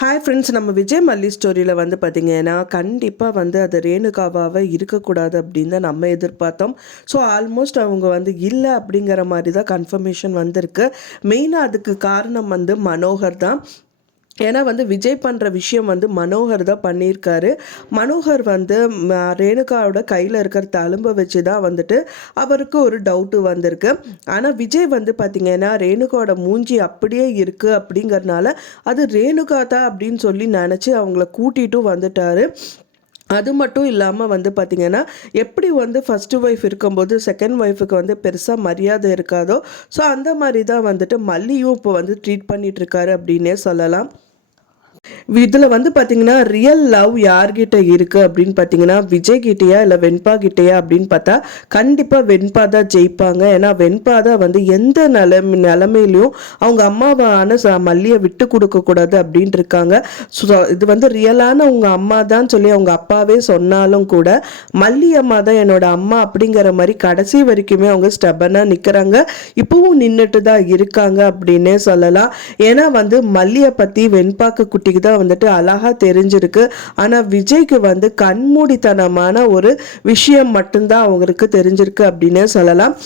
Hi friends, நம்ம விஜய் மல்லி ஸ்டோரியில் வந்து பார்த்திங்கன்னா கண்டிப்பாக வந்து அது ரேணுகாவாக இருக்கக்கூடாது அப்படின்னு தான் நம்ம எதிர்பார்த்தோம். ஸோ ஆல்மோஸ்ட் அவங்க வந்து இல்லை அப்படிங்கிற மாதிரி தான் கன்ஃபர்மேஷன் வந்திருக்கு. மெயினாக அதுக்கு காரணம் வந்து மனோகர் தான். ஏன்னா வந்து விஜய் பண்ணுற விஷயம் வந்து மனோகர் தான் பண்ணியிருக்காரு. மனோகர் வந்து ரேணுகாவோட கையில் இருக்கிற தழும்பை வச்சு தான் வந்துட்டு அவருக்கு ஒரு டவுட்டு வந்திருக்கு. ஆனால் விஜய் வந்து பார்த்திங்கன்னா ரேணுகாவோட மூஞ்சி அப்படியே இருக்குது அப்படிங்கிறதுனால அது ரேணுகா தான் அப்படின்னு சொல்லி நினச்சி அவங்கள கூட்டிகிட்டும் வந்துட்டார். அது மட்டும் இல்லாமல் வந்து பார்த்திங்கன்னா எப்படி வந்து ஃபஸ்ட்டு ஒய்ஃப் இருக்கும்போது செகண்ட் ஒய்ஃபுக்கு வந்து பெருசாக மரியாதை இருக்காதோ, ஸோ அந்த மாதிரி தான் வந்துட்டு மல்லியும் இப்போ வந்து ட்ரீட் பண்ணிகிட்ருக்காரு அப்படின்னே சொல்லலாம். இதில் வந்து பார்த்தீங்கன்னா ரியல் லவ் யார்கிட்ட இருக்குது அப்படின்னு பார்த்தீங்கன்னா விஜய் கிட்டேயா இல்லை வெண்பா கிட்டேயா அப்படின்னு பார்த்தா கண்டிப்பாக வெண்பா தான் ஜெயிப்பாங்க. ஏன்னா வெண்பா தான் வந்து எந்த நிலைமையிலையும் அவங்க அம்மாவான மல்லியை விட்டு கொடுக்கக்கூடாது அப்படின்ட்டு இருக்காங்க. ஸோ இது வந்து ரியலான உங்கள் அம்மா தான் சொல்லி அவங்க அப்பாவே சொன்னாலும் கூட மல்லி அம்மா தான் என்னோட அம்மா அப்படிங்கிற மாதிரி கடைசி வரைக்குமே அவங்க ஸ்டெபனாக நிற்கிறாங்க. இப்போவும் நின்றுட்டு தான் இருக்காங்க அப்படின்னே சொல்லலாம். ஏன்னா வந்து மல்லியை பற்றி வெண்பாக்கு குட்டிக்கு தான் வந்துட்டு அழகா தெரிஞ்சிருக்கு. ஆனா விஜய்க்கு வந்து கண்மூடித்தனமான ஒரு விஷயம் மட்டும்தான் அவங்களுக்கு தெரிஞ்சிருக்கு அப்படின்னு சொல்லலாம்.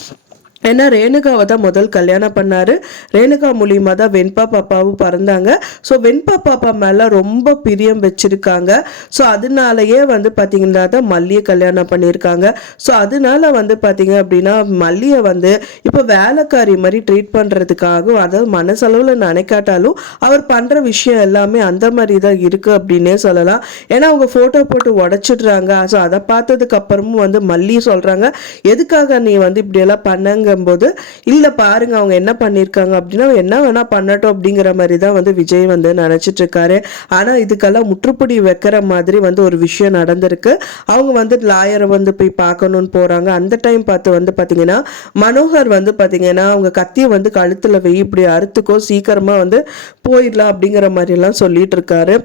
ஏன்னா ரேணுகாவை தான் முதல் கல்யாணம் பண்ணாரு. ரேணுகா மூலியமாக தான் வெண்பா பாப்பாவும் பிறந்தாங்க. ஸோ வெண்பா பாப்பா மேலே ரொம்ப பிரியம் வச்சிருக்காங்க. ஸோ அதனாலயே வந்து பார்த்தீங்கன்னா தான் மல்லியை கல்யாணம் பண்ணியிருக்காங்க. ஸோ அதனால வந்து பார்த்தீங்க அப்படின்னா மல்லியை வந்து இப்போ வேலைக்காரி மாதிரி ட்ரீட் பண்ணுறதுக்காக, அதாவது மனசளவில் நினைக்காட்டாலும் அவர் பண்ணுற விஷயம் எல்லாமே அந்த மாதிரி தான் இருக்குது அப்படின்னே சொல்லலாம். ஏன்னா அவங்க ஃபோட்டோ போட்டு உடச்சிடுறாங்க. ஸோ அதை பார்த்ததுக்கு அப்புறமும் வந்து மல்லி சொல்கிறாங்க, எதுக்காக நீ வந்து இப்படியெல்லாம் பண்ணங்க போது இல்ல பாருங்க அவங்க என்ன பண்ணிருக்காங்க அப்படின்னா என்ன வேணா பண்ணட்டும் அப்படிங்கிற மாதிரி தான் வந்து விஜய் வந்து நினைச்சிட்டு இருக்காரு. ஆனா இதுக்கெல்லாம் முற்றுப்புடி வைக்கிற மாதிரி வந்து ஒரு விஷயம் நடந்திருக்கு. அவங்க வந்து லாயரை வந்து போய் பார்க்கணும்னு போறாங்க. அந்த டைம் பார்த்து வந்து பாத்தீங்கன்னா மனோகர் வந்து பாத்தீங்கன்னா அவங்க கத்தியை வந்து கழுத்துல வை, இப்படி அறுத்துக்கோ, சீக்கிரமா வந்து போயிடலாம் அப்படிங்கிற மாதிரி எல்லாம் சொல்லிட்டு இருக்காரு.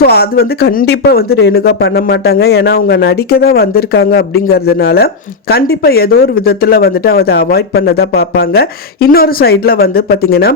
ஸோ அது வந்து கண்டிப்பா வந்து ரேணுகா பண்ண மாட்டாங்க. ஏன்னா அவங்க நடிக்க தான் வந்திருக்காங்க அப்படிங்கிறதுனால கண்டிப்பா ஏதோ ஒரு விதத்துல வந்துட்டு அதை அவாய்ட் பண்ணதா பார்ப்பாங்க. இன்னொரு சைட்ல வந்து பாத்தீங்கன்னா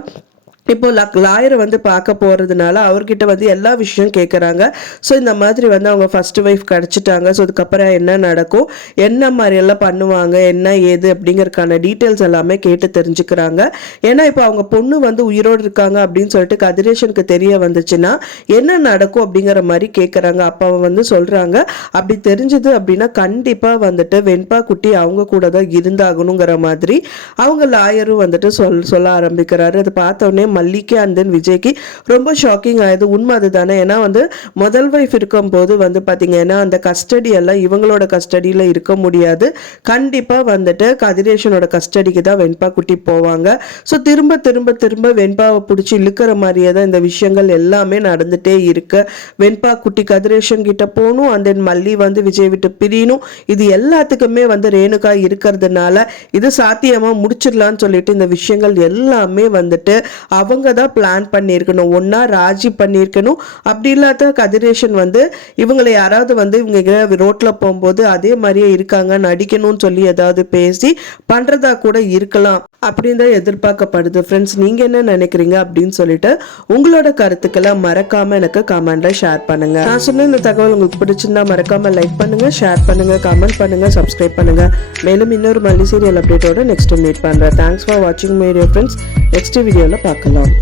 இப்போ லாயரை வந்து பார்க்க போகிறதுனால அவர்கிட்ட வந்து எல்லா விஷயம் கேட்குறாங்க. ஸோ இந்த மாதிரி வந்து அவங்க ஃபர்ஸ்ட் ஒய்ஃப் கிடச்சிட்டாங்க. ஸோ அதுக்கப்புறம் என்ன நடக்கும், என்ன மாதிரியெல்லாம் பண்ணுவாங்க, என்ன ஏது அப்படிங்கிறதுக்கான டீட்டெயில்ஸ் எல்லாமே கேட்டு தெரிஞ்சுக்கிறாங்க. ஏன்னா இப்போ அவங்க பொண்ணு வந்து உயிரோடு இருக்காங்க அப்படின்னு சொல்லிட்டு கதிரேஷனுக்கு தெரிய வந்துச்சுன்னா என்ன நடக்கும் அப்படிங்கிற மாதிரி கேட்குறாங்க. அப்போ அவங்க வந்து சொல்கிறாங்க, அப்படி தெரிஞ்சது அப்படின்னா கண்டிப்பாக வந்துட்டு வெண்பா குட்டி அவங்க கூட தான் இருந்தாகணுங்கிற மாதிரி அவங்க லாயரும் வந்துட்டு சொல்ல ஆரம்பிக்கிறாரு. அதை பார்த்தோன்னே மல்லிக்கு அண்ட் தென் விஜய்க்கு ரொம்ப ஷாக்கிங் ஆகுது. உண்மை அதுதானே. ஏன்னா வந்து முதல் வைஃப் இருக்கும்போது வந்து பார்த்தீங்கன்னா அந்த கஸ்டடி எல்லாம் இவங்களோட கஸ்டடியில் இருக்க முடியாது. கண்டிப்பாக வந்துட்டு கதிரேஷனோட கஸ்டடிக்கு தான் வெண்பா குட்டி போவாங்க. ஸோ திரும்ப திரும்ப திரும்ப வெண்பாவை பிடிச்சி இழுக்கிற மாதிரியே தான் இந்த விஷயங்கள் எல்லாமே நடந்துகிட்டே இருக்கு. வெண்பா குட்டி கதிரேஷன் கிட்ட போகணும், அண்ட் தென் மல்லி வந்து விஜய் விட்டு பிரியணும். இது எல்லாத்துக்குமே வந்து ரேணுகா இருக்கிறதுனால இது சாத்தியமாக முடிச்சிடலான்னு சொல்லிட்டு இந்த விஷயங்கள் எல்லாமே வந்துட்டு அவங்க தான் பிளான் பண்ணியிருக்கணும். ஒன்னா ராஜி பண்ணியிருக்கணும், அப்படி இல்லாத கதிரேஷன் வந்து இவங்களை யாராவது வந்து இவங்க ரோட்ல போகும்போது அதே மாதிரியே இருக்காங்க நடிக்கணும்னு சொல்லி ஏதாவது பேசி பண்றதா கூட இருக்கலாம் அப்படின்னு தான் எதிர்பார்க்கப்படுது. ஃப்ரெண்ட்ஸ், நீங்க என்ன நினைக்கிறீங்க அப்படின்னு சொல்லிட்டு உங்களோட கருத்துக்களை மறக்காம எனக்கு கமெண்ட்ல ஷேர் பண்ணுங்க. நான் சொன்ன இந்த தகவல் உங்களுக்கு பிடிச்சிருந்தா மறக்காம லைக் பண்ணுங்க, ஷேர் பண்ணுங்க, கமெண்ட் பண்ணுங்க, சப்ஸ்கிரைப் பண்ணுங்க. மேலும் இன்னொரு மல்லி சீரியல் அப்டேட்டோட நெக்ஸ்ட் மீட் பண்றேன். தேங்க்ஸ் ஃபார் வாட்சிங் மை டியர் ஃப்ரெண்ட்ஸ். நெக்ஸ்ட் வீடியோல பார்க்கலாம்.